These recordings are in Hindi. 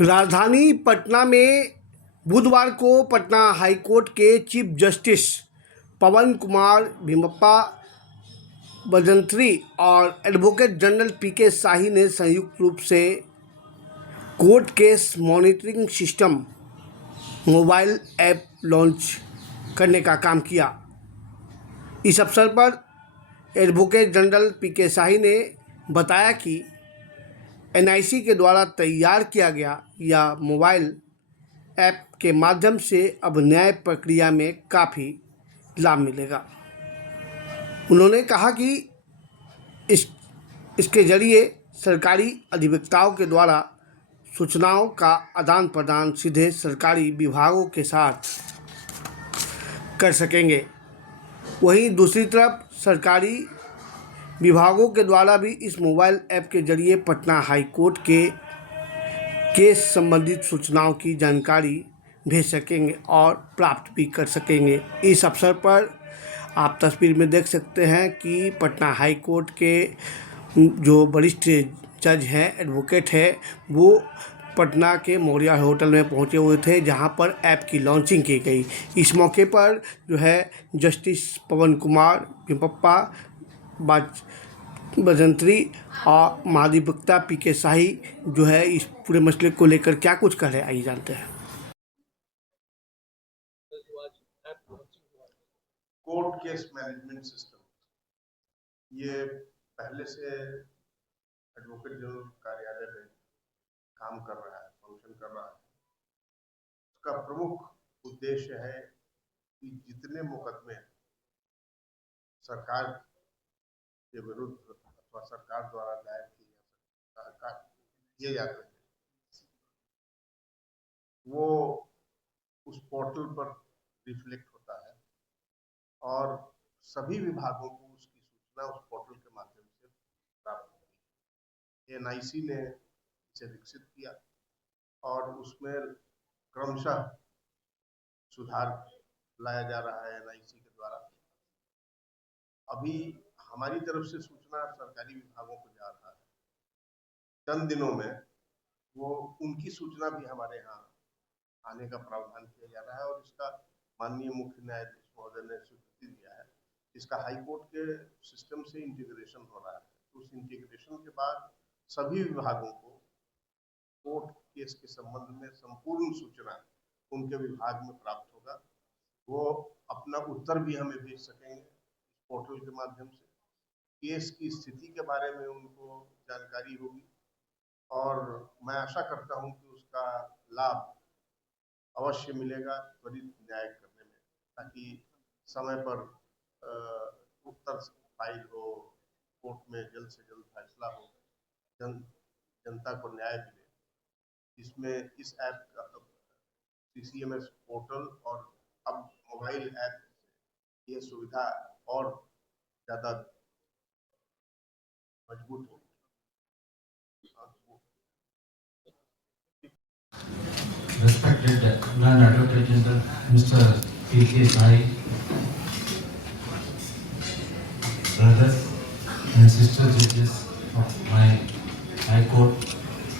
राजधानी पटना में बुधवार को पटना हाईकोर्ट के चीफ जस्टिस पवन कुमार भीमप्पा भजंत्री और एडवोकेट जनरल पीके शाही ने संयुक्त रूप से court case monitoring system mobile app launch करने का काम किया। इस अवसर पर एडवोकेट जनरल पीके शाही ने बताया कि एनआईसी के द्वारा तैयार किया गया यह मोबाइल ऐप के माध्यम से अब न्याय प्रक्रिया में काफ़ी लाभ मिलेगा। उन्होंने कहा कि इसके जरिए सरकारी अधिवक्ताओं के द्वारा सूचनाओं का आदान प्रदान सीधे सरकारी विभागों के साथ कर सकेंगे। वहीं दूसरी तरफ सरकारी विभागों के द्वारा भी इस मोबाइल ऐप के जरिए पटना हाई कोर्ट के केस संबंधित सूचनाओं की जानकारी भेज सकेंगे और प्राप्त भी कर सकेंगे। इस अवसर पर आप तस्वीर में देख सकते हैं कि पटना हाई कोर्ट के जो वरिष्ठ जज हैं, एडवोकेट है, वो पटना के मौर्या होटल में पहुंचे हुए थे, जहां पर ऐप की लॉन्चिंग की गई। इस मौके पर जो है जस्टिस पवन कुमार भीमप्पा भजंत्री और महाधिवक्ता पीके शाही जो है इस पूरे मसले को लेकर क्या कुछ कह रहे हैं, आइए जानते हैं। कोर्ट केस मैनेजमेंट सिस्टम ये पहले से एडवोकेट जनरल कार्यालय में काम कर रहा है, फंक्शन कर रहा है। उसका प्रमुख उद्देश्य है कि जितने मुकदमे सरकार के विरुद्ध अथवा सरकार द्वारा दायर किए जाते हैं वो उस पोर्टल पर रिफ्लेक्ट होता है और सभी विभागों को उसकी सूचना उस पोर्टल के माध्यम से प्राप्त होती है। एनआईसी ने इसे विकसित किया और उसमें क्रमशः सुधार लाया जा रहा है एनआईसी के द्वारा। अभी हमारी तरफ से सूचना सरकारी विभागों को जा रहा है। चंद दिनों में वो उनकी सूचना भी हमारे यहाँ आने का प्रावधान किया जा रहा है और इसका माननीय मुख्य न्यायाधीश महोदय ने स्वीकृति दिया है। इसका हाईकोर्ट के सिस्टम से इंटीग्रेशन हो रहा है। तो उस इंटीग्रेशन के बाद सभी विभागों को कोर्ट केस के संबंध में संपूर्ण सूचना उनके विभाग में प्राप्त होगा। वो अपना उत्तर भी हमें भेज सकेंगे पोर्टल के माध्यम से। केस की स्थिति के बारे में उनको जानकारी होगी और मैं आशा करता हूं कि उसका लाभ अवश्य मिलेगा त्वरित न्याय करने में, ताकि समय पर उत्तर फाइल हो, कोर्ट में जल्द से जल्द फैसला हो, जनता को न्याय मिले। इसमें इस ऐप का सीसीएमएस पोर्टल और अब मोबाइल ऐप ये सुविधा और ज़्यादा मजबूत होगी। Respected Grand Advocate General Mr. P.K. Shahi, brothers and sister judges of my High Court,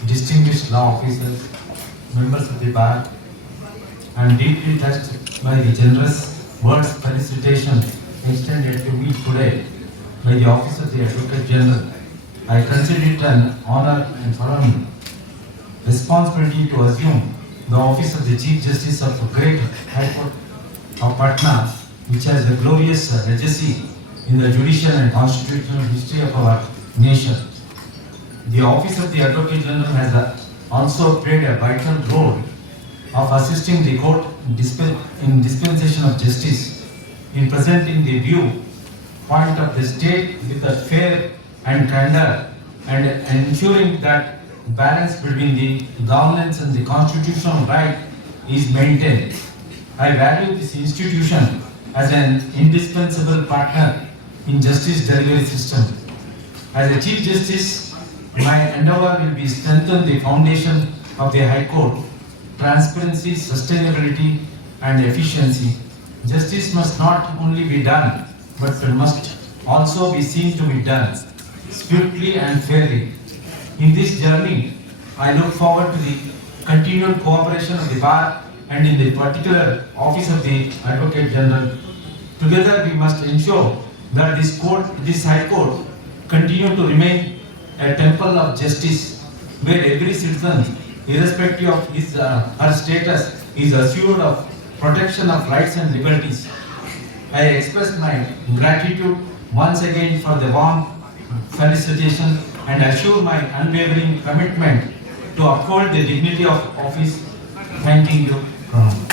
distinguished law officers, members of the bar, I am deeply touched by the generous words of felicitation extended to me today by the Office of the Advocate General. I consider it an honor and solemn responsibility to assume the office of the Chief Justice of the Great High Court of Patna, which has a glorious legacy in the judicial and constitutional history of our nation. The office of the Advocate General has also played a vital role of assisting the court in dispensation of justice, in presenting the viewpoint of the state with a fair and candor, and ensuring that balance between the governance and the constitutional right is maintained. I value this institution as an indispensable partner in justice delivery system. As a Chief Justice, my endeavor will be strengthen the foundation of the High Court, transparency, sustainability, and efficiency. Justice must not only be done, but must also be seen to be done swiftly and fairly. In this journey, I look forward to the continued cooperation of the bar and in the particular office of the Advocate General. Together we must ensure that this High Court continue to remain a temple of justice where every citizen, irrespective of his her status, is assured of protection of rights and liberties. I express my gratitude once again for the warm felicitation and assure my unwavering commitment to uphold the dignity of office. Thanking you.